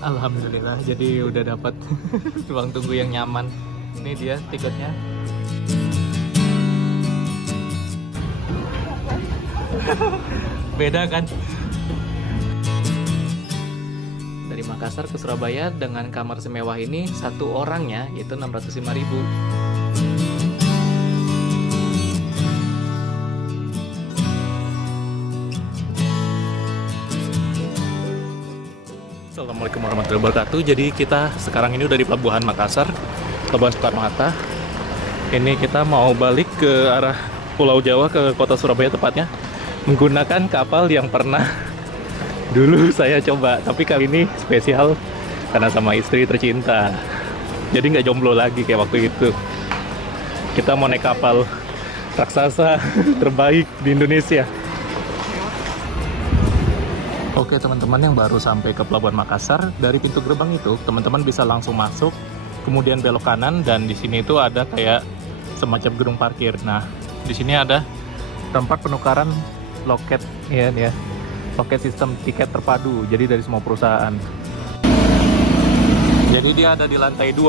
Alhamdulillah, jadi udah dapat ruang tunggu yang nyaman. Ini dia tiketnya. Beda kan? Dari Makassar ke Surabaya dengan kamar semewah ini satu orangnya itu 605.000. Assalamualaikum warahmatullahi wabarakatuh. Jadi kita sekarang ini udah di Pelabuhan Makassar, Pelabuhan Soekarno-Hatta. Ini kita mau balik ke arah Pulau Jawa, ke kota Surabaya tepatnya, menggunakan kapal yang pernah dulu saya coba, tapi kali ini spesial karena sama istri tercinta. Jadi nggak jomblo lagi kayak waktu itu. Kita mau naik kapal raksasa terbaik di Indonesia. Oke teman-teman yang baru sampai ke Pelabuhan Makassar, dari pintu gerbang itu teman-teman bisa langsung masuk, kemudian belok kanan, dan di sini itu ada kayak semacam gedung parkir. Nah, di sini ada tempat penukaran loket, ya, loket sistem tiket terpadu, jadi dari semua perusahaan. Jadi dia ada di lantai 2.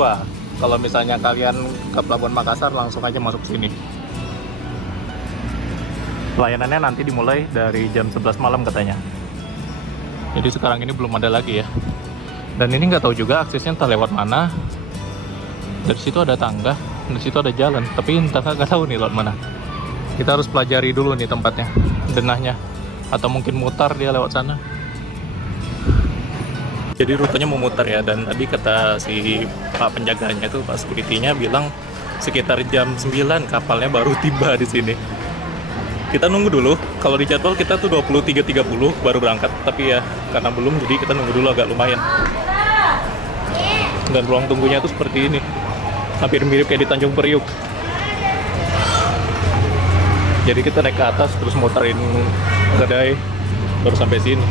Kalau misalnya kalian ke Pelabuhan Makassar, langsung aja masuk sini. Pelayanannya nanti dimulai dari jam 11 malam katanya. Jadi sekarang ini belum ada lagi ya. Dan ini nggak tahu juga aksesnya entah lewat mana. Dari situ ada tangga, dari situ ada jalan, tapi entah nggak tahu nih lewat mana. Kita harus pelajari dulu nih tempatnya, denahnya, atau mungkin mutar dia lewat sana. Jadi rutenya mau muter ya, dan tadi kata si pak penjaganya itu, pak security-nya bilang sekitar jam 9 kapalnya baru tiba di sini. Kita nunggu dulu, kalau di jadwal kita tuh 23.30 baru berangkat, tapi ya karena belum, jadi kita nunggu dulu agak lumayan. Dan ruang tunggunya tuh seperti ini, hampir mirip kayak di Tanjung Priuk. Jadi kita naik ke atas terus muterin kedai baru sampai sini.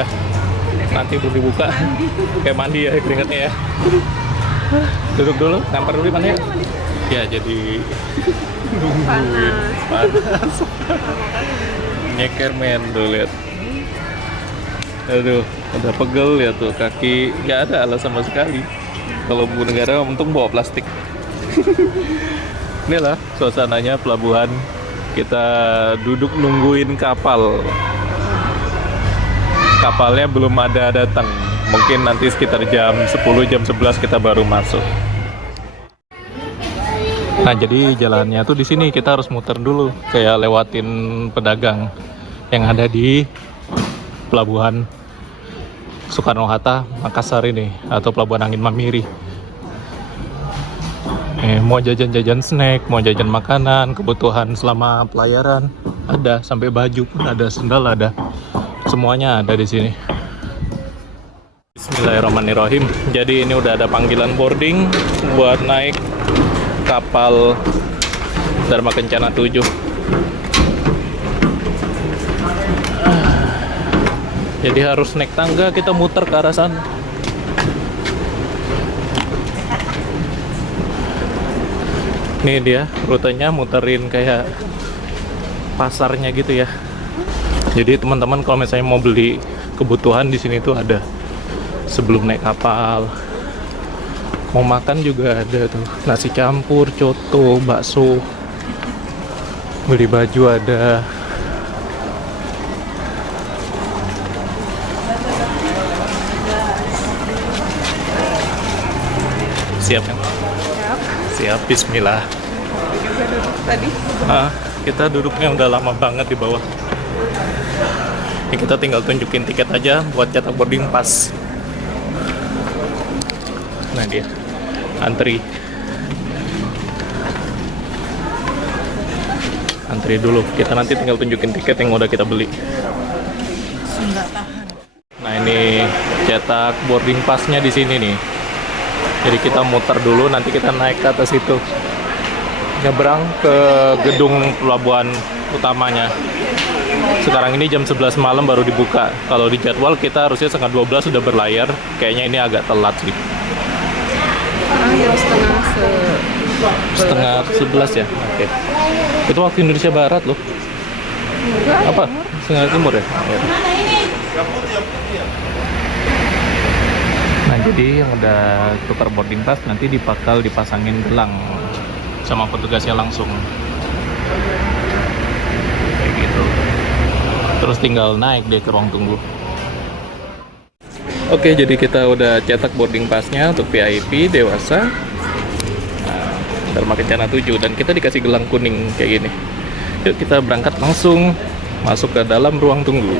Dah, nanti belum dibuka. Kayak mandi ya keringetnya ya. Duduk dulu, nampar dulu mana ya? Ya jadi nungguin panas. Nyeker men, tuh lihat. Aduh, udah pegel ya tuh, kaki nggak ada alas sama sekali. Kalau Bu Negara untung bawa plastik. Inilah suasananya pelabuhan. Kita duduk nungguin kapal. Kapalnya belum ada datang. Mungkin nanti sekitar jam 10, jam 11 kita baru masuk. Nah, jadi jalannya tuh di sini kita harus muter dulu, kayak lewatin pedagang yang ada di Pelabuhan Soekarno-Hatta, Makassar ini, atau Pelabuhan Angin Mamiri. Mau jajan-jajan snack, mau jajan makanan, kebutuhan selama pelayaran ada, sampai baju pun ada, sendal ada, semuanya ada di sini. Bismillahirrahmanirrahim. Jadi ini udah ada panggilan boarding buat naik kapal Dharma Kencana 7. Jadi harus naik tangga, kita muter ke arah sana. Ini dia rutenya, muterin kayak pasarnya gitu ya. Jadi teman-teman kalau misalnya mau beli kebutuhan di sini tuh ada sebelum naik kapal. Mau makan juga ada tuh, nasi campur, coto, bakso. Beli baju ada. Siap kan? Siap, bismillah. Tadi Kita duduknya udah lama banget di bawah. Ini kita tinggal tunjukin tiket aja buat cetak boarding pass. Nah dia, antri dulu. Kita nanti tinggal tunjukin tiket yang udah kita beli. Nah ini cetak boarding passnya di sini nih. Jadi kita muter dulu, nanti kita naik ke atas itu, nyebrang ke gedung pelabuhan utamanya. Sekarang ini jam 11 malam baru dibuka. Kalau di jadwal kita harusnya setengah 12 sudah berlayar. Kayaknya ini agak telat sih. sekarang jam Setengah 11 ya? Oke. Itu waktu Indonesia Barat loh. Enggak, Apa? Setengah timur ya? Ya. Jadi yang udah tukar boarding pass nanti bakal dipasangin gelang sama petugasnya langsung. Kayak gitu. Terus tinggal naik deh ke ruang tunggu. Oke, jadi kita udah cetak boarding passnya untuk VIP dewasa. Nah, Dharma Kencana 7 dan kita dikasih gelang kuning kayak gini. Yuk kita berangkat langsung masuk ke dalam ruang tunggu.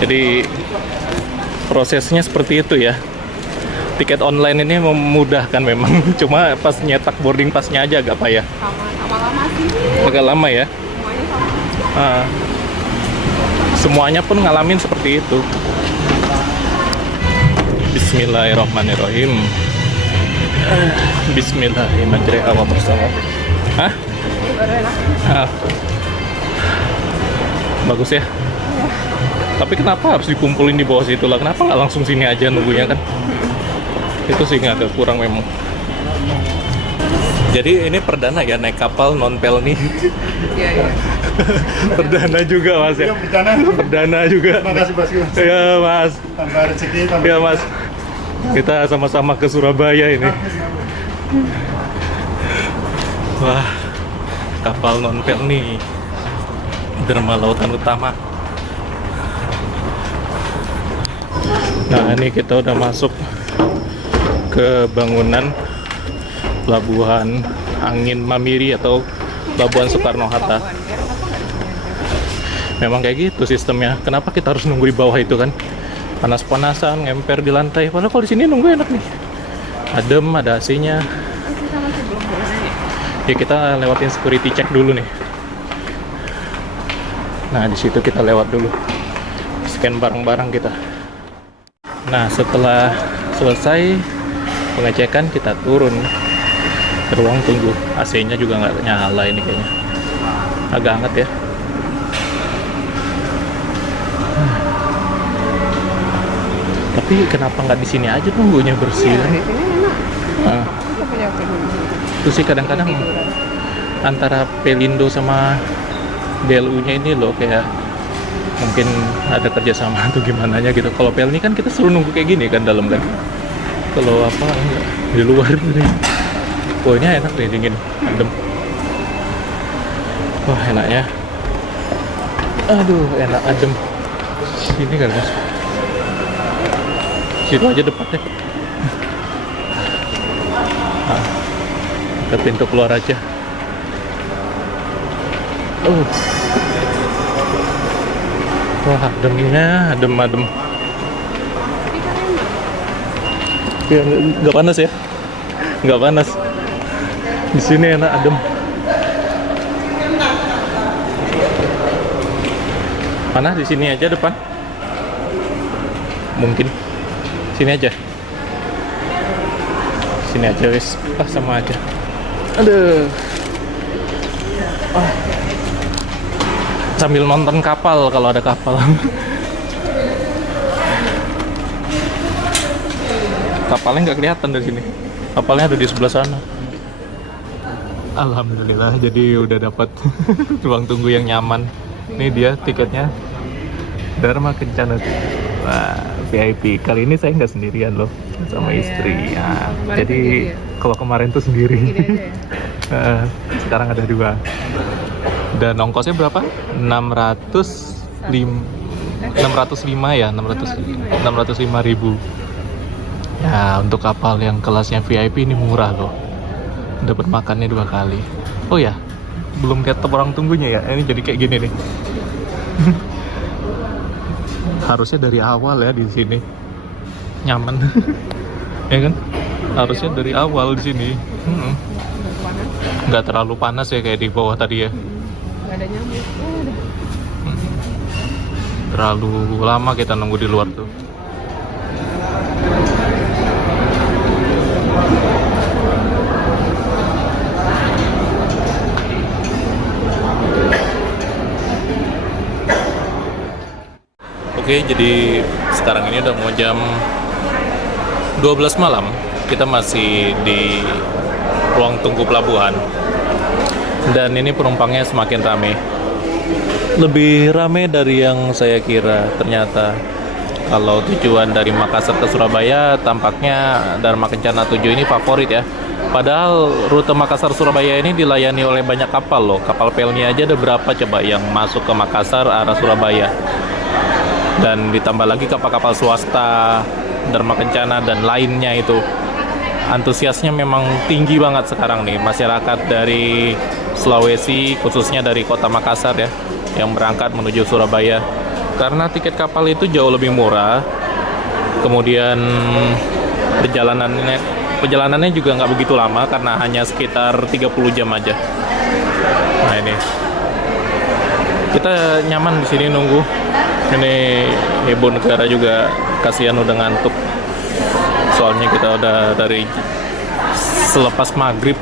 Jadi prosesnya seperti itu ya. Tiket online ini memudahkan memang. Cuma pas nyetak boarding passnya aja agak payah. Lama-lama sih. Agak lama ya. Semuanya sama. Semuanya pun ngalamin seperti itu. Bismillahirrahmanirrahim. Bismillahirrahmanirrahim. Awal bersama. Hah? Baru enak. Bagus ya. Tapi kenapa harus dikumpulin di bawah situ lah? Kenapa nggak langsung sini aja nunggunya kan? Itu sih agak kurang memang. Jadi ini perdana ya naik kapal non pelni. Iya, iya. Perdana juga mas ya. Perdana juga. Terima kasih Mas. Ya mas. Tambah rezeki, tambah. Ya mas. Kita sama-sama ke Surabaya ini. Wah, kapal non pelni Derma Lautan Utama. Nah ini kita udah masuk ke bangunan Pelabuhan Angin Mamiri atau Pelabuhan Soekarno-Hatta. Memang kayak gitu sistemnya. Kenapa kita harus nunggu di bawah itu kan? Panas-panasan, ngemper di lantai. Padahal kalau di sini nunggu enak nih. Adem, ada AC-nya. Kita masih belum boleh. Ya kita lewatin security check dulu nih. Nah di situ kita lewat dulu. Scan barang-barang kita. Nah setelah selesai pengecekan kita turun ke ruang tunggu. AC-nya juga nggak nyala ini kayaknya. Agak hangat ya. Tapi kenapa nggak di sini aja tunggunya bersih Iya, kan? di sini enak. Nah, Kita punya opini. itu sih kadang-kadang antara Pelindo sama BLU-nya ini loh kayak mungkin ada kerjasama atau gimana nya gitu. Kalau Pelni kan kita suruh nunggu kayak gini kan dalam kan. Kalau apa enggak di luar nih. Oh ini enak nih dingin, adem. Wah enaknya. Aduh enak adem. Ini kan mas. Situ aja depannya. Nah, ke pintu keluar aja. Wah ademnya, adem. Ya nggak panas ya? Nggak panas. Di sini enak adem. Mana di sini aja depan? Mungkin sini aja. Sini aja wis. Sama aja. Aduh. Sambil nonton kapal kalau ada kapal. Kapalnya nggak kelihatan dari sini. Kapalnya ada di sebelah sana. Alhamdulillah, jadi udah dapat ruang tunggu yang nyaman. Ini dia tiketnya. Dharma Kencana. Wah, VIP. Kali ini saya nggak sendirian loh, sama istri. Ya, Kemarin jadi sendiri kalau kemarin tuh sendiri. Gini aja ya. Sekarang ada 2. Dan ongkosnya berapa? 605 ya, 605.000. Ya, untuk kapal yang kelasnya VIP ini murah loh. Dapat makannya 2 kali. Oh ya, belum lihat orang tunggunya ya. Ini jadi kayak gini nih. Harusnya dari awal ya di sini. Nyaman. Ya kan? Harusnya dari awal di sini. Nggak terlalu panas ya kayak di bawah tadi ya. Nggak ada nyamuk. Udah. Terlalu lama kita nunggu di luar tuh. Oke, jadi sekarang ini udah mau jam 12 malam. Kita masih di ruang tunggu pelabuhan. Dan ini penumpangnya semakin ramai. Lebih ramai dari yang saya kira ternyata. Kalau tujuan dari Makassar ke Surabaya, tampaknya Dharma Kencana 7 ini favorit ya. Padahal rute Makassar-Surabaya ini dilayani oleh banyak kapal loh. Kapal Pelni aja ada berapa coba yang masuk ke Makassar arah Surabaya. Dan ditambah lagi kapal-kapal swasta, Dharma Kencana dan lainnya itu. Antusiasnya memang tinggi banget sekarang nih masyarakat dari Sulawesi, khususnya dari kota Makassar ya, yang berangkat menuju Surabaya. Karena tiket kapal itu jauh lebih murah, kemudian perjalanannya juga nggak begitu lama karena hanya sekitar 30 jam aja. Nah ini kita nyaman di sini nunggu. Ini ibu negara juga kasihan udah ngantuk. Soalnya kita udah dari selepas maghrib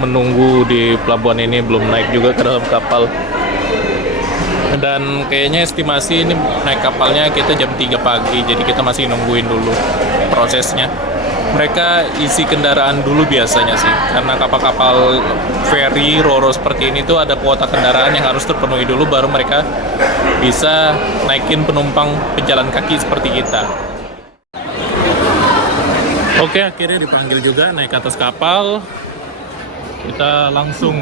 menunggu di pelabuhan ini, belum naik juga ke dalam kapal. Dan kayaknya estimasi ini naik kapalnya kita jam 3 pagi, jadi kita masih nungguin dulu prosesnya. Mereka isi kendaraan dulu biasanya sih, karena kapal-kapal feri, roro seperti ini tuh ada kuota kendaraan yang harus terpenuhi dulu, baru mereka bisa naikin penumpang pejalan kaki seperti kita. Oke, akhirnya dipanggil juga naik ke atas kapal. Kita langsung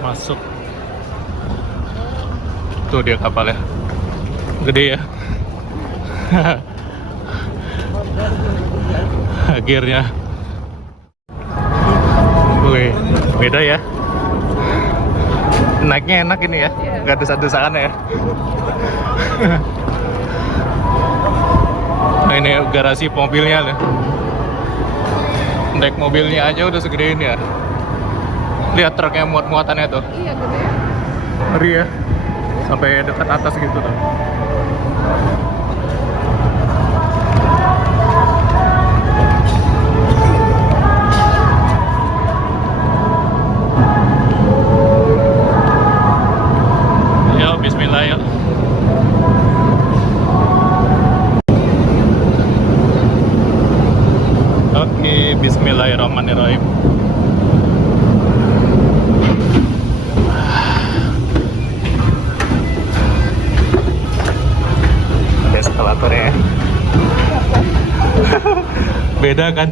masuk. Tuh dia kapalnya, gede ya. Akhirnya, wih, beda ya. Naiknya enak ini ya, nggak desas-desakan ya. Nah ini garasi mobilnya nih. Dek mobilnya aja udah segede ini ya. Lihat truknya muat-muatannya tuh. Iya, gede. Ngeri ya. Sampai dekat atas gitu tuh. Yo, bismillah ya. Oke, bismillahirrahmanirrahim. Eskalatornya ya. Beda kan.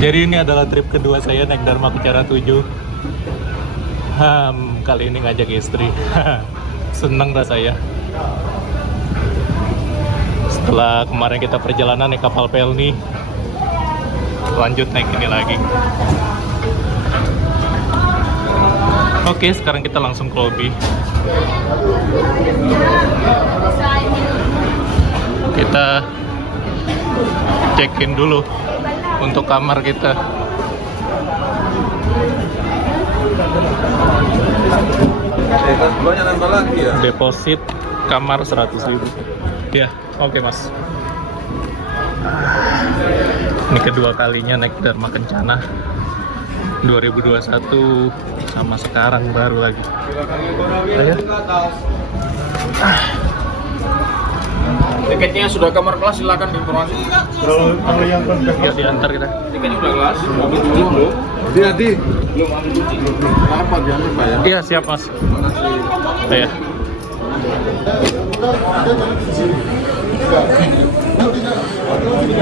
Jadi ini adalah trip kedua saya naik Dharma Kencana 7. Kali ini ngajak istri. Seneng rasanya. Setelah kemarin kita perjalanan naik kapal Pelni, lanjut naik ini lagi. Oke, sekarang kita langsung ke lobby. Kita check-in dulu untuk kamar kita. Deposit kamar 100.000. Ya, oke mas. Ini kedua kalinya naik Dharma Kencana 2021, sama sekarang baru lagi. Ayo. Tiketnya sudah kamar kelas, silakan informasi. Kalau yang ya diantar kita. Tiketnya sudah kelas, mobil dulu belum? Hati-hati. Belum ambil kunci. Apa jangan lupa ya. Iya siap mas. Iya.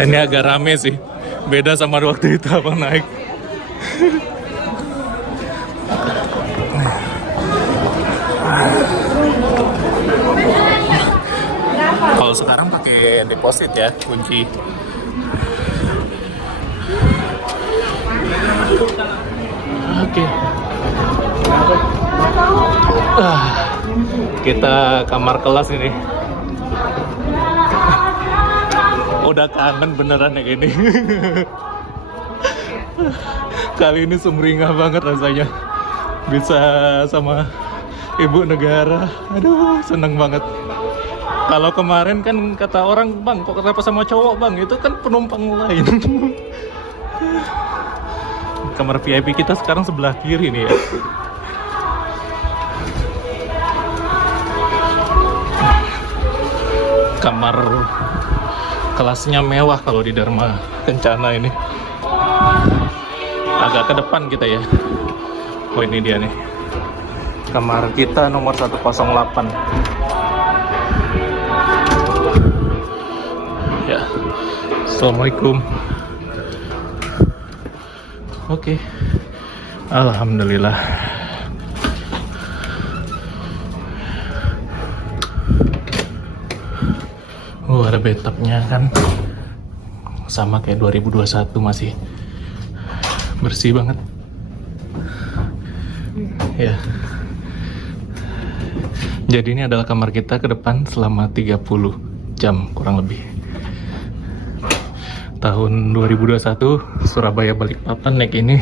Ini agak rame sih. Beda sama waktu itu abang naik. Kalau sekarang pakai deposit ya, kunci. Oke. Kita kamar kelas ini. Udah kangen beneran ya gini. Kali ini sumringah banget rasanya. Bisa sama ibu negara. Aduh, seneng banget. Kalau kemarin kan kata orang, bang, kok kenapa sama cowok bang? Itu kan penumpang lain. Kamar VIP kita sekarang sebelah kiri nih ya. Kamar kelasnya mewah kalau di Dharma Kencana ini. Agak ke depan kita ya. Oh ini dia nih. Kamar kita nomor 108. Assalamualaikum. Oke. Alhamdulillah. Ada bathtubnya kan. Sama kayak 2021, masih bersih banget. Ya. Jadi ini adalah kamar kita ke depan selama 30 jam kurang lebih. Tahun 2021 Surabaya Balikpapan naik ini.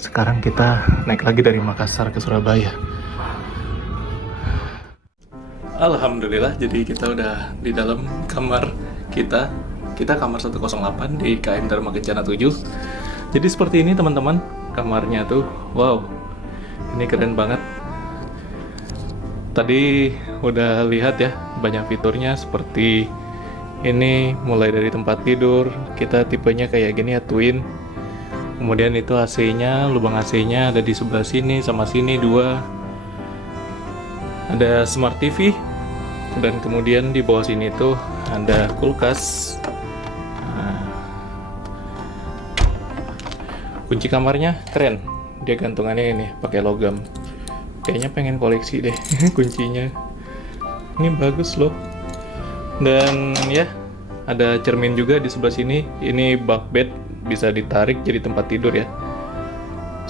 Sekarang kita naik lagi dari Makassar ke Surabaya. Alhamdulillah, jadi kita udah di dalam kamar kita. Kita kamar 108 di KM Dharma Kencana 7. Jadi seperti ini teman-teman kamarnya tuh. Wow, ini keren banget. Tadi udah lihat ya banyak fiturnya seperti ini, mulai dari tempat tidur. Kita tipenya kayak gini ya, twin. Kemudian itu AC-nya, lubang AC-nya ada di sebelah sini sama sini dua. Ada smart TV. Dan kemudian di bawah sini tuh ada kulkas. Nah, kunci kamarnya keren. Dia gantungannya ini pakai logam. Kayaknya pengen koleksi deh kuncinya. Ini bagus loh. Dan ya, ada cermin juga di sebelah sini. Ini bunk bed, bisa ditarik jadi tempat tidur ya.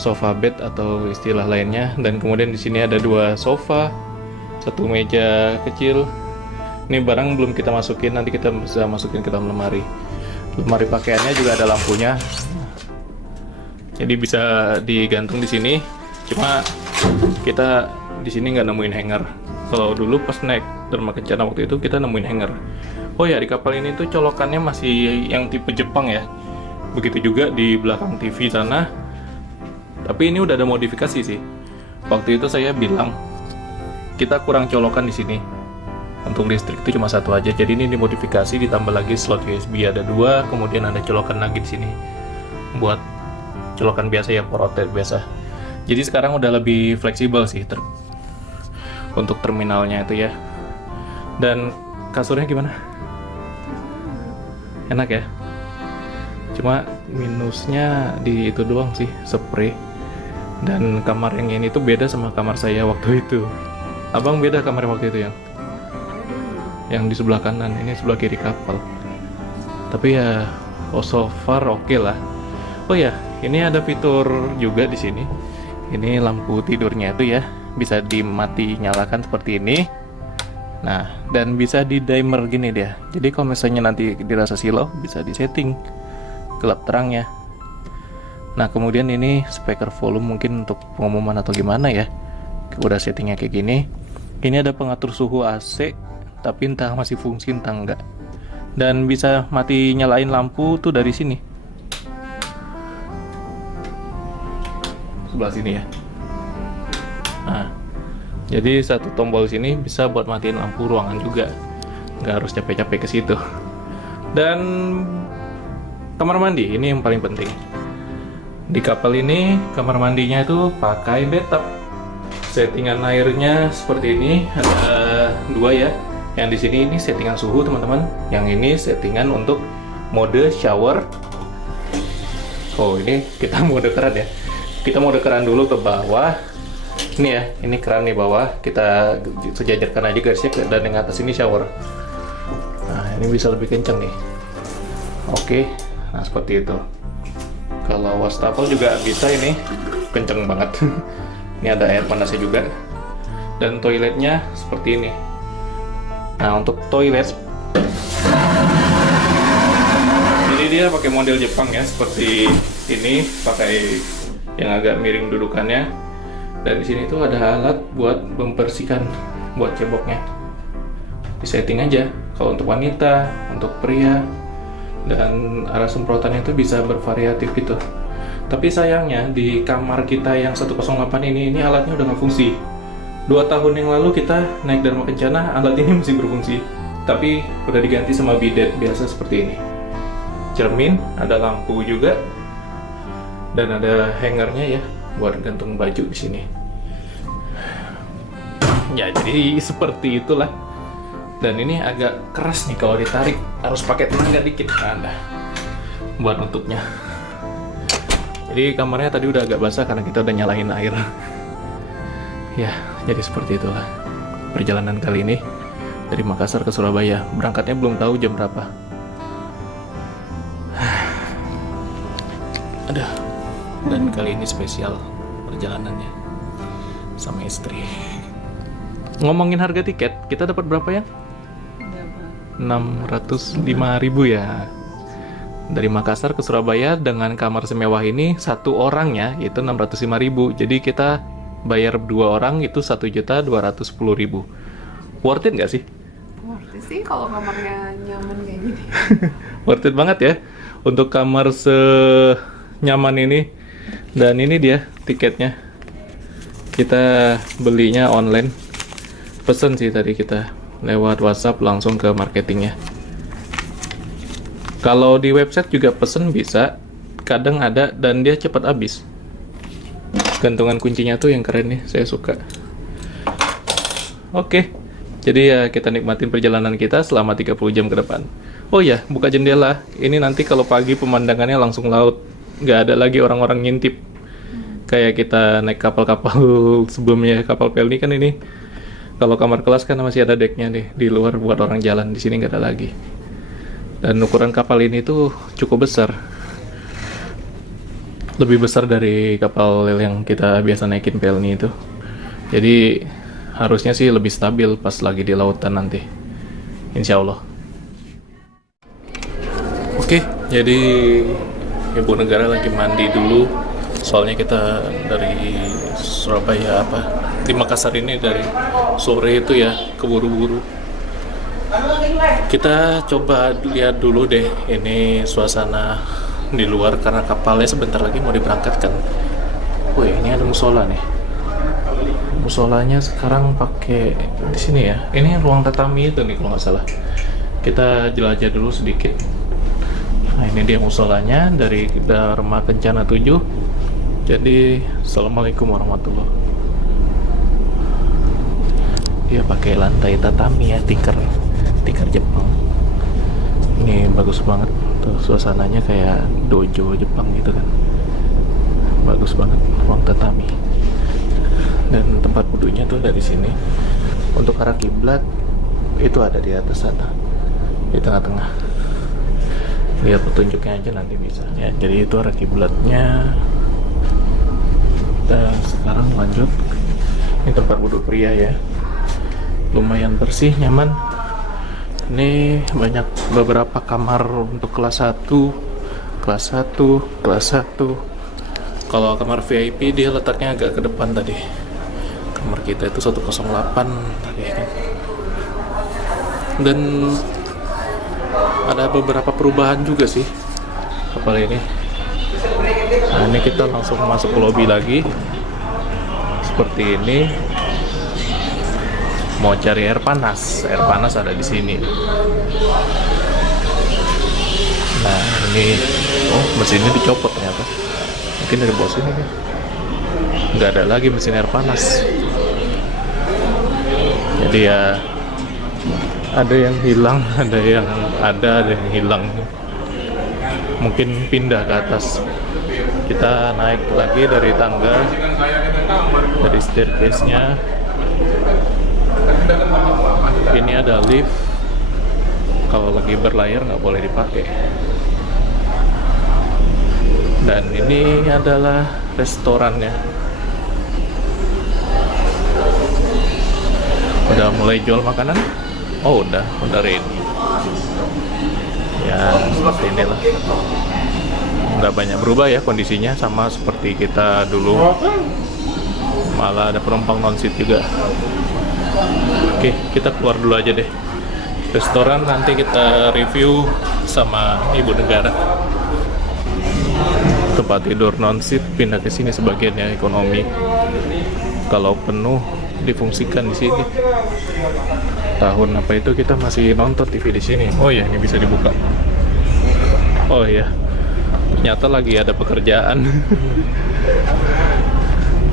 Sofa bed atau istilah lainnya. Dan kemudian di sini ada dua sofa, satu meja kecil. Ini barang belum kita masukin, nanti kita bisa masukin ke dalam lemari. Lemari pakaiannya juga ada lampunya. Jadi bisa digantung di sini. Cuma kita di sini nggak nemuin hanger. Kalau dulu pas naik Dharma Kencana waktu itu kita nemuin hanger. Oh ya, di kapal ini tuh colokannya masih yang tipe Jepang ya. Begitu juga di belakang TV sana. Tapi ini udah ada modifikasi sih. Waktu itu saya bilang kita kurang colokan di sini. Untuk listrik itu cuma satu aja. Jadi ini dimodifikasi, ditambah lagi slot USB ada dua, kemudian ada colokan lagi di sini buat colokan biasa ya, porotet biasa. Jadi sekarang udah lebih fleksibel sih untuk terminalnya itu ya. Dan kasurnya gimana? Enak ya? Cuma minusnya di itu doang sih, spray. Dan kamar yang ini tuh beda sama kamar saya waktu itu. Abang beda kamar waktu itu yang di sebelah kanan, ini sebelah kiri kapal. Tapi ya, so far oke lah. Oh ya, ini ada fitur juga di sini. Ini lampu tidurnya itu ya, bisa dimati nyalakan seperti ini. Nah, dan bisa di dimmer gini dia. Jadi kalau misalnya nanti dirasa silau, bisa disetting gelap terangnya. Nah, kemudian ini speaker volume mungkin untuk pengumuman atau gimana ya. Udah settingnya kayak gini. Ini ada pengatur suhu AC, tapi entah masih fungsi entah enggak. Dan bisa mati nyalain lampu tuh dari sini. Sebelah sini ya. Nah, jadi satu tombol sini bisa buat matiin lampu ruangan juga. Nggak harus capek-capek ke situ. Dan kamar mandi, ini yang paling penting. Di kapal ini, kamar mandinya itu pakai bathtub. Settingan airnya seperti ini, ada dua ya. Yang di sini ini settingan suhu teman-teman. Yang ini settingan untuk mode shower. Oh, ini kita mode keran ya. Kita mode keran dulu ke bawah. Ini ya, ini keran di bawah. Kita sejajarkan aja garisnya, dan yang atas ini shower. Nah, ini bisa lebih kenceng nih. Oke, nah seperti itu. Kalau wastafel juga bisa, ini kenceng banget. Ini ada air panasnya juga. Dan toiletnya seperti ini. Nah, untuk toilet, jadi dia pakai model Jepang ya, seperti ini, pakai yang agak miring dudukannya. Dan di sini tuh ada alat buat membersihkan, buat ceboknya. Di setting aja. Kalau untuk wanita, untuk pria, dan arah semprotannya itu bisa bervariatif gitu. Tapi sayangnya di kamar kita yang 108 ini alatnya udah nggak fungsi. 2 tahun yang lalu kita naik Dharma Kencana, alat ini masih berfungsi. Tapi udah diganti sama bidet biasa seperti ini. Cermin, ada lampu juga. Dan ada hangernya ya, buat gantung baju di sini. Ya, jadi seperti itulah Dan ini agak keras nih kalau ditarik, harus pakai tenaga dikit. Nah, buat nutupnya. Jadi kamarnya tadi udah agak basah karena kita udah nyalain air. Ya, jadi seperti itulah perjalanan kali ini dari Makassar ke Surabaya. Berangkatnya belum tahu jam berapa. Aduh. Dan kali ini spesial perjalanannya sama istri. Ngomongin harga tiket, kita dapat berapa ya? 605.000 ya. Dari Makassar ke Surabaya dengan kamar semewah ini satu orangnya itu 605.000. Jadi kita bayar 2 orang itu 1.210.000. Worth it nggak sih? Worth it sih kalau kamarnya nyaman kayak gini. Worth it banget ya untuk kamar senyaman ini. Dan ini dia tiketnya. Kita belinya online. Pesen sih tadi kita lewat WhatsApp langsung ke marketingnya. Kalau di website juga pesen bisa, kadang ada dan dia cepat habis. Gantungan kuncinya tuh yang keren nih, saya suka. Oke, jadi ya kita nikmatin perjalanan kita selama 30 jam ke depan. Oh ya, buka jendela. Ini nanti kalau pagi pemandangannya langsung laut. Nggak ada lagi orang-orang ngintip. Kayak kita naik kapal-kapal sebelumnya, kapal Pelni kan ini. Kalau kamar kelas kan masih ada decknya nih, di luar buat orang jalan. Di sini nggak ada lagi. Dan ukuran kapal ini tuh cukup besar. Lebih besar dari kapal yang kita biasa naikin Pelni itu. Jadi harusnya sih lebih stabil pas lagi di lautan nanti. Insya Allah. Oke, jadi Ibu Negara lagi mandi dulu. Soalnya kita dari Surabaya di Makassar ini dari sore itu ya keburu-buru. Kita coba lihat dulu deh ini suasana di luar karena kapalnya sebentar lagi mau diberangkatkan. Wih, ini ada musola nih. Musolanya sekarang pakai di sini ya. Ini ruang tatami itu nih kalau nggak salah. Kita jelajah dulu sedikit. Nah, ini dia musolanya dari Dharma Kencana 7. Jadi, assalamualaikum warahmatullahi. Dia pakai lantai tatami ya, tikar Jepang. Ini bagus banget. Tuh suasananya kayak dojo Jepang gitu kan. Bagus banget ruang tatami. Dan tempat wudhunya tuh dari sini. Untuk arah kiblat itu ada di atas sana. Di tengah-tengah. Lihat petunjuknya aja nanti bisa. Ya, jadi itu arah kiblatnya. Dan sekarang lanjut. Ini tempat wudhu pria ya. Lumayan bersih, nyaman. Ini banyak beberapa kamar untuk kelas 1, kelas 1, kelas 1. Kalau kamar VIP dia letaknya agak ke depan tadi. Kamar kita itu 108 tadi kan. Dan ada beberapa perubahan juga sih kapal ini. Nah, ini kita langsung masuk ke lobby lagi. Seperti ini. Mau cari air panas ada di sini. Nah, ini mesinnya dicopot ternyata. Mungkin dari bos ini kan. Nggak ada lagi mesin air panas. Jadi ya ada yang hilang, ada yang hilang. Mungkin pindah ke atas. Kita naik lagi dari tangga, dari staircase-nya. Ini ada lift. Kalau lagi berlayar nggak boleh dipakai. Dan ini adalah restorannya. Udah mulai jual makanan? Oh udah ready. Ya seperti inilah. Nggak banyak berubah ya kondisinya, sama seperti kita dulu. Malah ada penumpang non-seat juga. Oke, kita keluar dulu aja deh. Restoran nanti kita review sama Ibu Negara. Tempat tidur non-seat pindah ke sini sebagian ya, ekonomi. Kalau penuh difungsikan di sini. Tahun apa itu kita masih nonton TV di sini. Oh ya, ini bisa dibuka. Oh ya, ternyata lagi ada pekerjaan.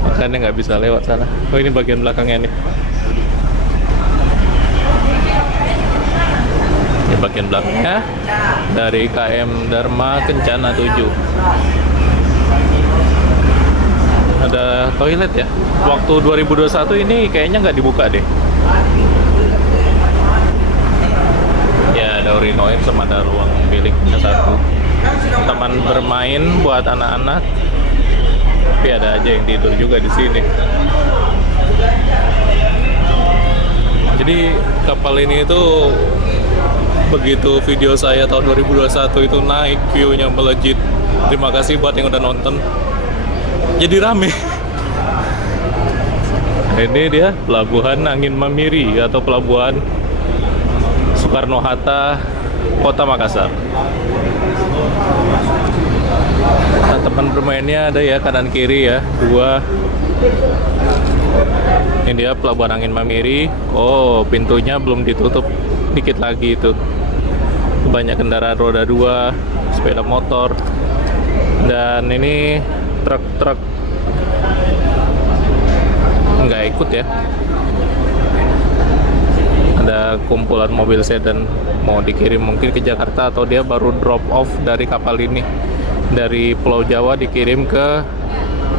Makanya nggak bisa lewat sana. Oh, ini bagian belakangnya nih. bagian belakangnya dari KM Dharma Kencana 7. Ada toilet ya. Waktu 2021 ini kayaknya nggak dibuka deh. Ya, ada urinoir sama ada ruang biliknya satu. Taman bermain buat anak-anak. Tapi ada aja yang tidur juga di sini. Jadi kapal ini itu begitu video saya tahun 2021 itu naik, view-nya melejit. Terima kasih buat yang udah nonton. Jadi rame. Ini dia Pelabuhan Angin Mamiri atau Pelabuhan Soekarno-Hatta, Kota Makassar. Nah, teman bermainnya ada ya kanan kiri ya, 2. Ini dia Pelabuhan Angin Mamiri. Oh, pintunya belum ditutup, dikit lagi itu. Banyak kendaraan roda 2, sepeda motor, dan ini truk-truk nggak ikut ya. Ada kumpulan mobil sedan mau dikirim mungkin ke Jakarta, atau dia baru drop off dari kapal ini dari Pulau Jawa dikirim ke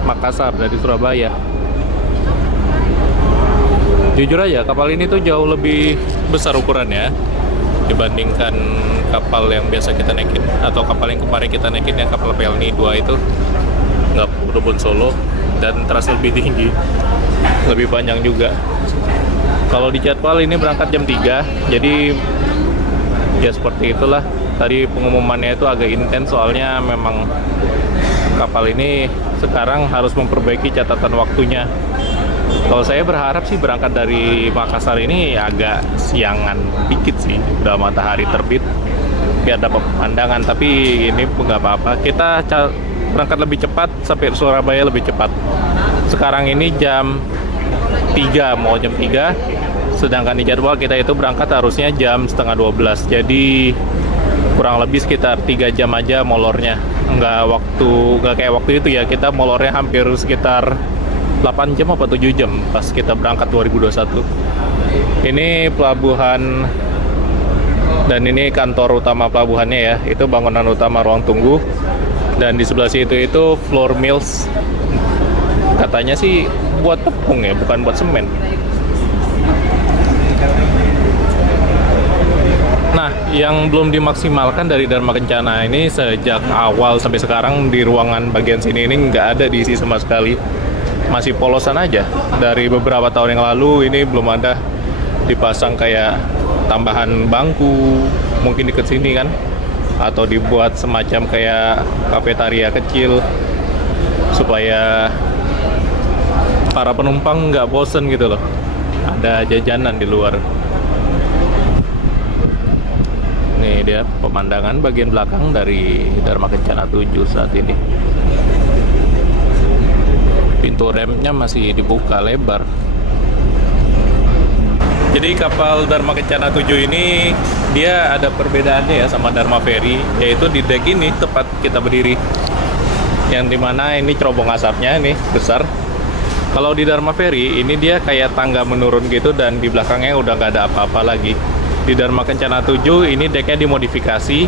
Makassar dari Surabaya. Jujur aja kapal ini tuh jauh lebih besar ukurannya dibandingkan kapal yang biasa kita naikin, atau kapal yang kemarin kita naikin yang kapal Pelni 2 itu nggak berbun Solo, dan terasa lebih tinggi, lebih panjang juga. Kalau di jadwal ini berangkat jam 3, jadi ya seperti itulah. Tadi pengumumannya itu agak intens soalnya memang kapal ini sekarang harus memperbaiki catatan waktunya. Kalau saya berharap sih berangkat dari Makassar ini agak siangan dikit sih, udah matahari terbit biar dapat pemandangan, tapi ini nggak apa-apa. Kita berangkat lebih cepat sampai Surabaya lebih cepat. Sekarang ini jam 3, mau jam 3, sedangkan di jadwal kita itu berangkat harusnya jam setengah 12, jadi kurang lebih sekitar 3 jam aja molornya. Nggak kayak waktu itu ya, kita molornya hampir sekitar 8 jam apa 7 jam pas kita berangkat 2021. Ini pelabuhan, dan ini kantor utama pelabuhannya ya, itu bangunan utama ruang tunggu, dan di sebelah situ itu floor mills. Katanya sih buat tepung ya, bukan buat semen. Nah, yang belum dimaksimalkan dari Dharma Kencana ini sejak awal sampai sekarang, di ruangan bagian sini ini nggak ada diisi sama sekali. Masih polosan aja. Dari beberapa tahun yang lalu ini belum ada dipasang kayak tambahan bangku, mungkin deket sini kan, atau dibuat semacam kayak kafetaria kecil supaya para penumpang nggak bosen gitu loh. Ada jajanan di luar. Nih dia pemandangan bagian belakang dari Dharma Kencana 7 saat ini. Pintu remnya masih dibuka lebar. Jadi kapal Dharma Kencana 7 ini dia ada perbedaannya ya sama Dharma Ferry, yaitu di deck ini tempat kita berdiri, yang dimana ini cerobong asapnya ini besar. Kalau di Dharma Ferry ini dia kayak tangga menurun gitu, dan di belakangnya udah nggak ada apa-apa lagi. Di Dharma Kencana 7 ini decknya dimodifikasi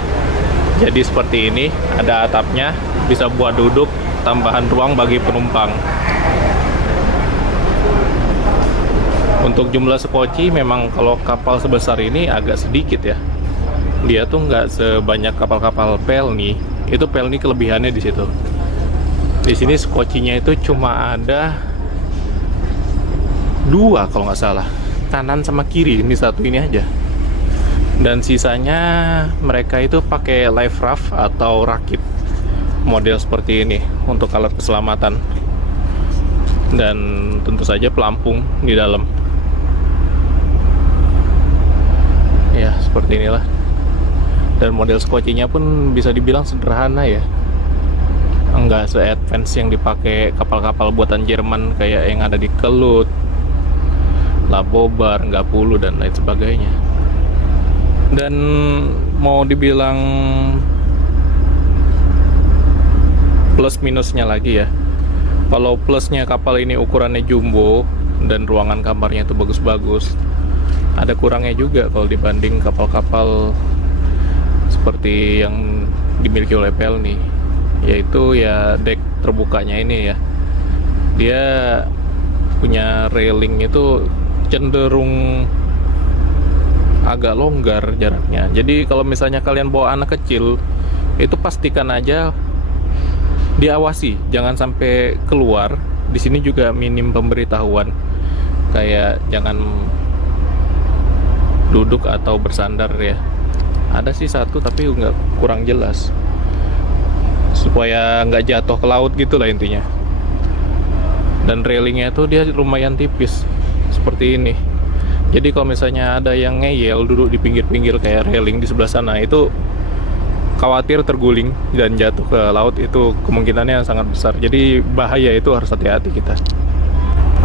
jadi seperti ini, ada atapnya, bisa buat duduk, tambahan ruang bagi penumpang. Untuk jumlah sekoci memang kalau kapal sebesar ini agak sedikit ya. Dia tuh nggak sebanyak kapal-kapal Pelni. Itu Pelni kelebihannya di situ. Di sini sekocinya itu cuma ada 2 kalau nggak salah, kanan sama kiri. Ini satu ini aja. Dan sisanya mereka itu pakai life raft atau rakit model seperti ini untuk alat keselamatan, dan tentu saja pelampung di dalam. Ya seperti inilah. Dan model skocinya pun bisa dibilang sederhana ya, enggak se-advance yang dipakai kapal-kapal buatan Jerman kayak yang ada di Kelut, Labobar, Gapulu, dan lain sebagainya. Dan mau dibilang plus minusnya lagi ya, kalau plusnya kapal ini ukurannya jumbo dan ruangan kamarnya itu bagus-bagus, ada kurangnya juga kalau dibanding kapal-kapal seperti yang dimiliki oleh Pelni, yaitu ya dek terbukanya ini ya, dia punya railing itu cenderung agak longgar jaraknya. Jadi kalau misalnya kalian bawa anak kecil, itu pastikan aja diawasi, jangan sampai keluar. Di sini juga minim pemberitahuan, kayak jangan duduk atau bersandar ya. Ada sih satu tapi nggak, kurang jelas, supaya nggak jatuh ke laut gitu lah intinya. Dan railingnya itu dia lumayan tipis seperti ini. Jadi kalau misalnya ada yang ngeyel duduk di pinggir-pinggir kayak railing di sebelah sana, itu khawatir terguling dan jatuh ke laut, itu kemungkinannya sangat besar. Jadi bahaya, itu harus hati-hati kita.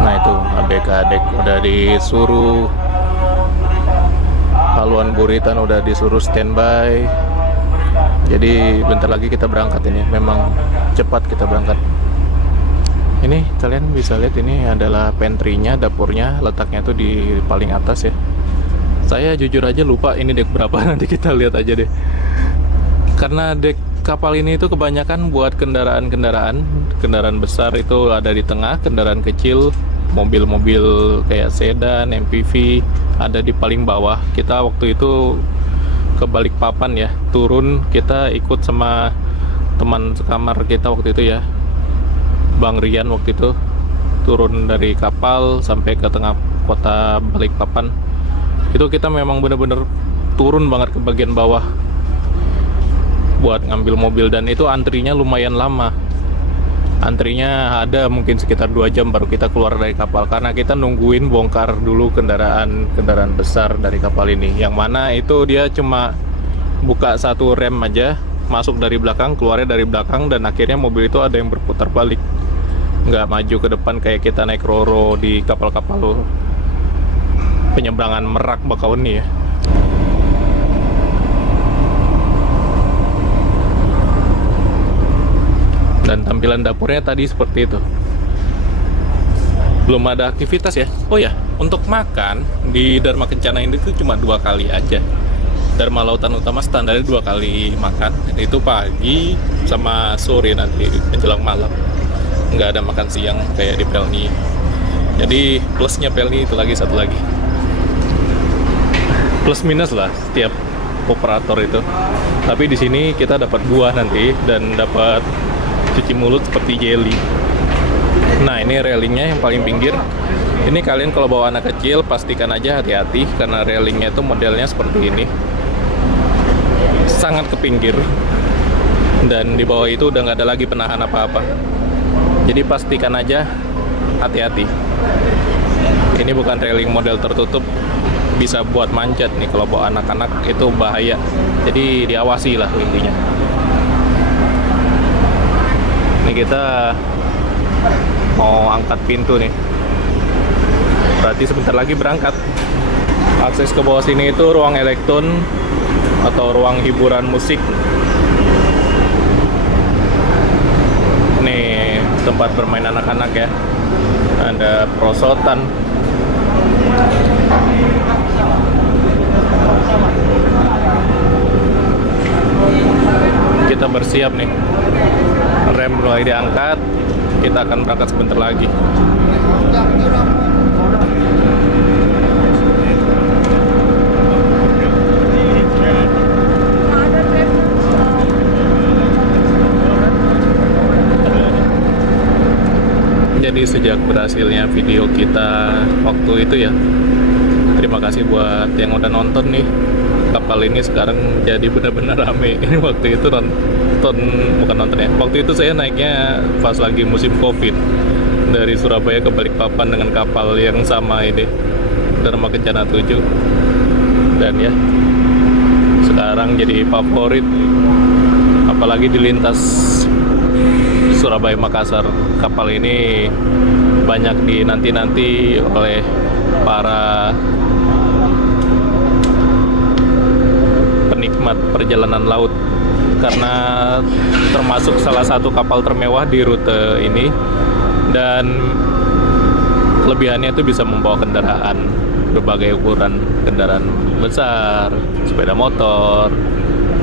Nah itu ABK dek udah disuruh, haluan buritan udah disuruh standby. Jadi bentar lagi kita berangkat ini. Memang cepat kita berangkat. Ini kalian bisa lihat, ini adalah pantry-nya, dapurnya, letaknya tuh di paling atas ya. Saya jujur aja lupa ini dek berapa, nanti kita lihat aja deh. Karena dek kapal ini itu kebanyakan buat kendaraan besar itu ada di tengah, kendaraan kecil, mobil-mobil kayak sedan, MPV ada di paling bawah. Kita waktu itu ke Balikpapan ya, turun, kita ikut sama teman sekamar kita waktu itu ya, Bang Rian. Waktu itu turun dari kapal sampai ke tengah kota Balikpapan. Itu kita memang bener-bener turun banget ke bagian bawah buat ngambil mobil, dan itu antrinya lumayan lama. Antrinya ada mungkin sekitar 2 jam baru kita keluar dari kapal, karena kita nungguin bongkar dulu kendaraan besar dari kapal ini, yang mana itu dia cuma buka satu rem aja, masuk dari belakang, keluarnya dari belakang, dan akhirnya mobil itu ada yang berputar balik, nggak maju ke depan kayak kita naik roro di kapal-kapal penyeberangan Merak Bakauni ya. Dan tampilan dapurnya tadi seperti itu. Belum ada aktivitas ya. Oh ya, untuk makan di Dharma Kencana ini tuh cuma 2 kali aja. Dharma Lautan Utama standarnya 2 kali makan. Itu pagi sama sore nanti menjelang malam. Nggak ada makan siang kayak di Pelni. Jadi plusnya Pelni itu lagi satu lagi. Plus minus lah setiap operator itu. Tapi di sini kita dapat buah nanti dan dapat cuci mulut seperti jelly. Nah ini railingnya yang paling pinggir. Ini kalian kalau bawa anak kecil pastikan aja hati-hati, karena railingnya itu modelnya seperti ini, sangat ke pinggir, dan di bawah itu udah nggak ada lagi penahan apa-apa. Jadi pastikan aja hati-hati. Ini bukan railing model tertutup, bisa buat manjat nih. Kalau bawa anak-anak itu bahaya, jadi diawasi lah intinya. Ini kita mau angkat pintu nih, berarti sebentar lagi berangkat. Akses ke bawah sini itu ruang elektron atau ruang hiburan musik. Nih tempat bermain anak-anak ya, ada perosotan. Kita bersiap nih, rem mulai diangkat, kita akan berangkat sebentar lagi. Jadi sejak berhasilnya video kita waktu itu ya, terima kasih buat yang udah nonton nih. Kapal ini sekarang jadi benar-benar rame. Ini waktu itu bukan nonton ya, waktu itu saya naiknya pas lagi musim COVID dari Surabaya ke Balikpapan dengan kapal yang sama ini, Dharma Kencana 7. Dan ya sekarang jadi favorit, apalagi di lintas Surabaya Makassar. Kapal ini banyak dinanti-nanti oleh para penikmat perjalanan laut, karena termasuk salah satu kapal termewah di rute ini, dan kelebihannya itu bisa membawa kendaraan berbagai ukuran, kendaraan besar, sepeda motor,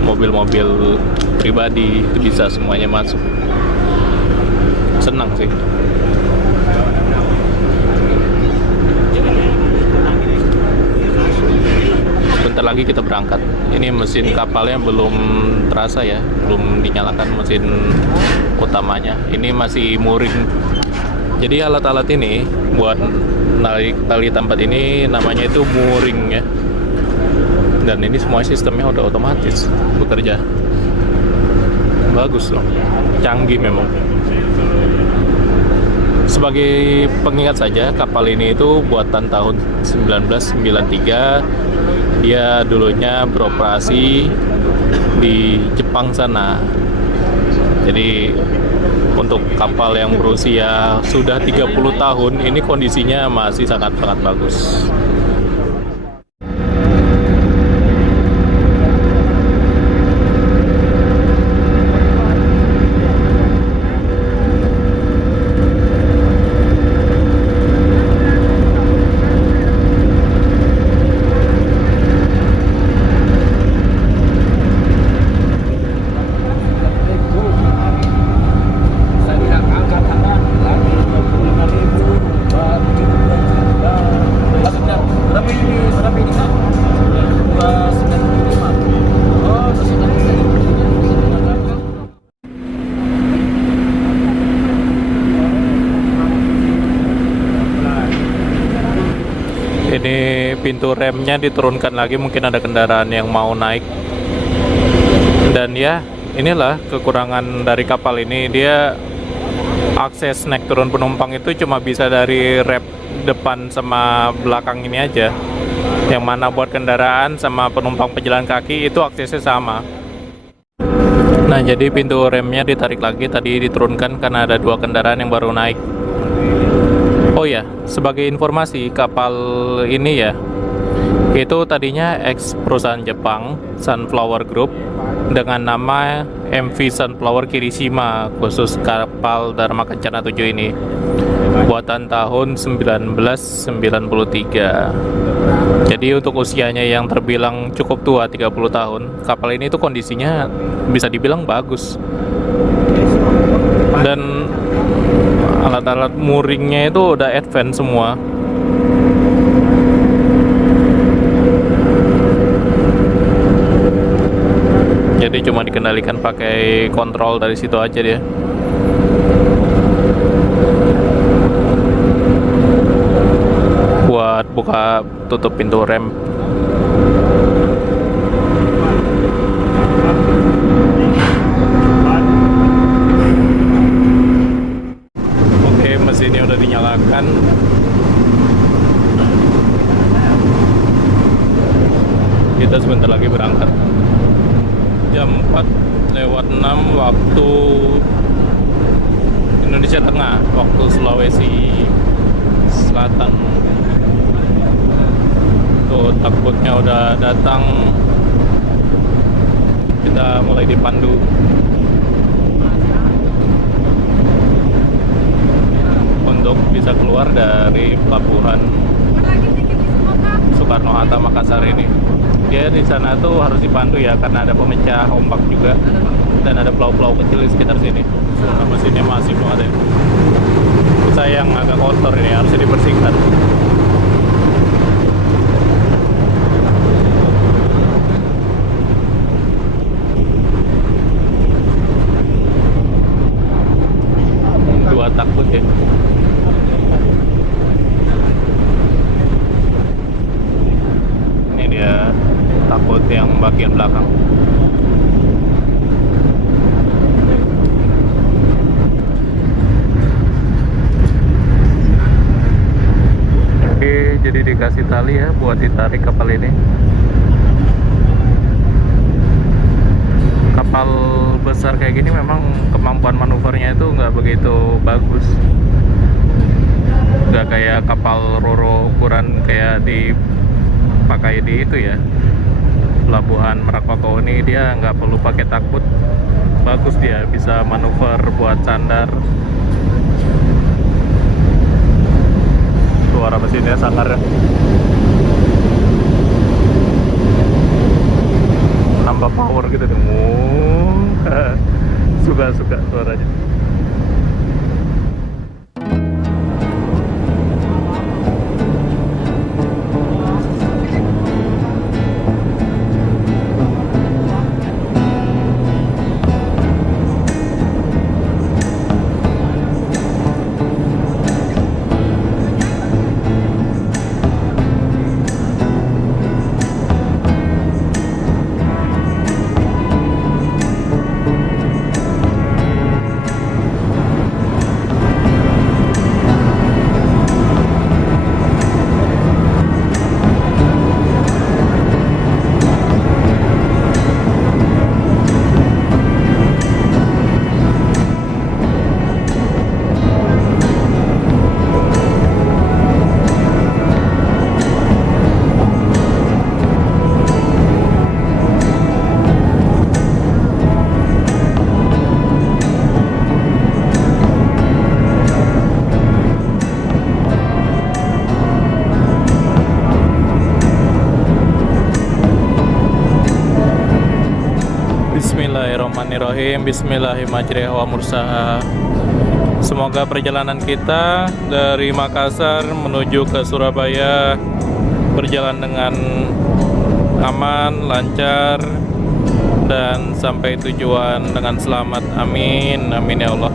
mobil-mobil pribadi itu bisa semuanya masuk. Senang sih. Bentar lagi kita berangkat. Ini mesin kapalnya belum terasa ya, belum dinyalakan mesin utamanya. Ini masih mooring. Jadi alat-alat ini buat narik tali tempat ini namanya itu mooring ya. Dan ini semua sistemnya udah otomatis bekerja. Bagus loh, canggih memang. Sebagai pengingat saja, kapal ini itu buatan tahun 1993. Dia dulunya beroperasi di Jepang sana. Jadi untuk kapal yang berusia sudah 30 tahun, ini kondisinya masih sangat-sangat bagus. Ini pintu remnya diturunkan lagi, mungkin ada kendaraan yang mau naik. Dan ya, inilah kekurangan dari kapal ini. Dia akses naik turun penumpang itu cuma bisa dari rem depan sama belakang ini aja. Yang mana buat kendaraan sama penumpang pejalan kaki itu aksesnya sama. Nah, jadi pintu remnya ditarik lagi, tadi diturunkan karena ada 2 kendaraan yang baru naik. Oh ya, sebagai informasi, kapal ini ya, itu tadinya ex perusahaan Jepang, Sunflower Group, dengan nama MV Sunflower Kirishima, khusus kapal Dharma Kencana 7 ini. Buatan tahun 1993. Jadi untuk usianya yang terbilang cukup tua, 30 tahun, kapal ini tuh kondisinya bisa dibilang bagus. Dan alat-alat mooringnya itu udah advance semua. Jadi cuma dikendalikan pakai kontrol dari situ aja dia. Buat buka tutup pintu rem. Mesinnya udah dinyalakan. Kita sebentar lagi berangkat. Jam 4:06 waktu Indonesia Tengah, waktu Sulawesi Selatan. Tuh takutnya udah datang. Kita mulai dipandu. Untuk bisa keluar dari pelabuhan Soekarno-Hatta Makassar ini. Dia di sana tuh harus dipandu ya, karena ada pemecah ombak juga dan ada pulau-pulau kecil di sekitar sini. Nah, mesinnya masih banget ya. Sayang agak kotor ini, harusnya dibersihkan. Dua takut ya. Takut yang bagian belakang. Oke, jadi dikasih tali ya buat ditarik kapal ini. Kapal besar kayak gini memang kemampuan manuvernya itu nggak begitu bagus. Nggak kayak kapal roro ukuran kayak dipakai di itu ya, Pelabuhan Merak Bakauheni. Dia nggak perlu pakai takbut, bagus dia bisa manuver buat sandar. Suara mesinnya sangar ya. 16 tanpa power gitu tuh. Suka suaranya. Bismillahirrahmanirrahim. Bismillahirrahmanirrahim. Semoga perjalanan kita dari Makassar menuju ke Surabaya berjalan dengan aman, lancar, dan sampai tujuan dengan selamat. Amin, amin ya Allah.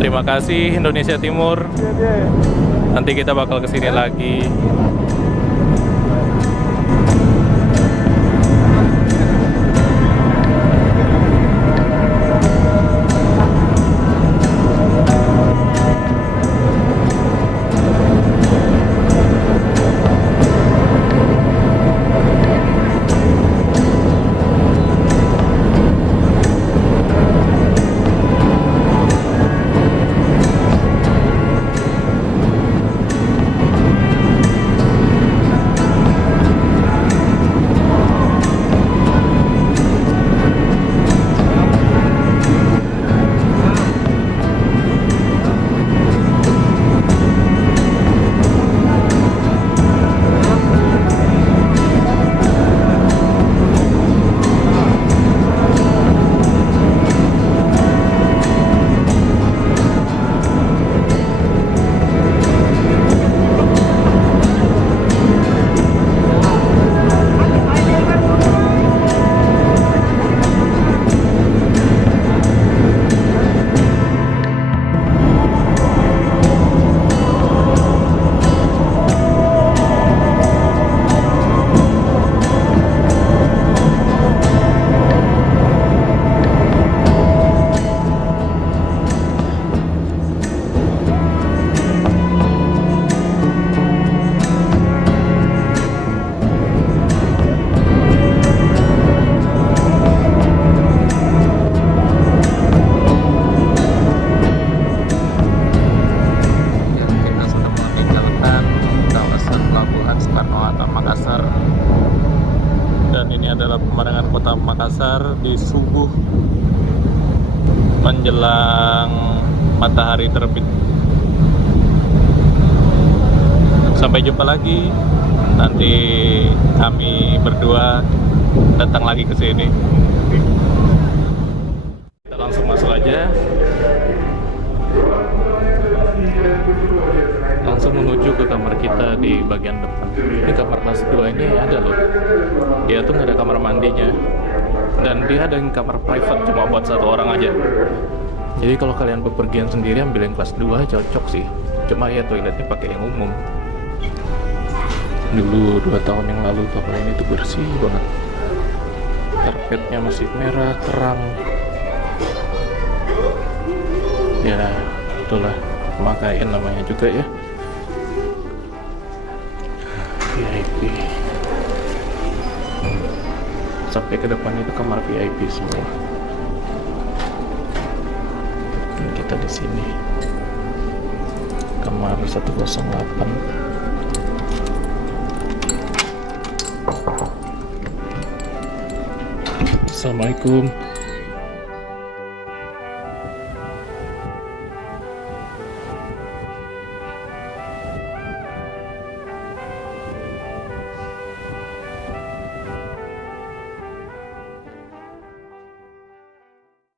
Terima kasih Indonesia Timur. Nanti kita bakal kesini lagi. Pemandangan kota Makassar di subuh menjelang matahari terbit. Sampai jumpa lagi. Nanti kami berdua datang lagi ke sini. Kita langsung masuk aja. Langsung menuju ke kamar kita di bagian depan. Ini kamar kelas 2 ini ada loh. Dia tuh nggak ada kamar mandinya. Dan dia ada yang kamar private cuma buat satu orang aja. Jadi kalau kalian bepergian sendiri ambil yang kelas 2 cocok sih. Cuma ya toiletnya pakai yang umum. Dulu 2 tahun yang lalu kamar ini tuh bersih banget. Karpetnya masih merah, terang. Ya, itulah pemakaian namanya juga ya. VIP. Sampai ke depan itu kamar VIP semua. Dan kita di sini. Kamar 108. Assalamualaikum.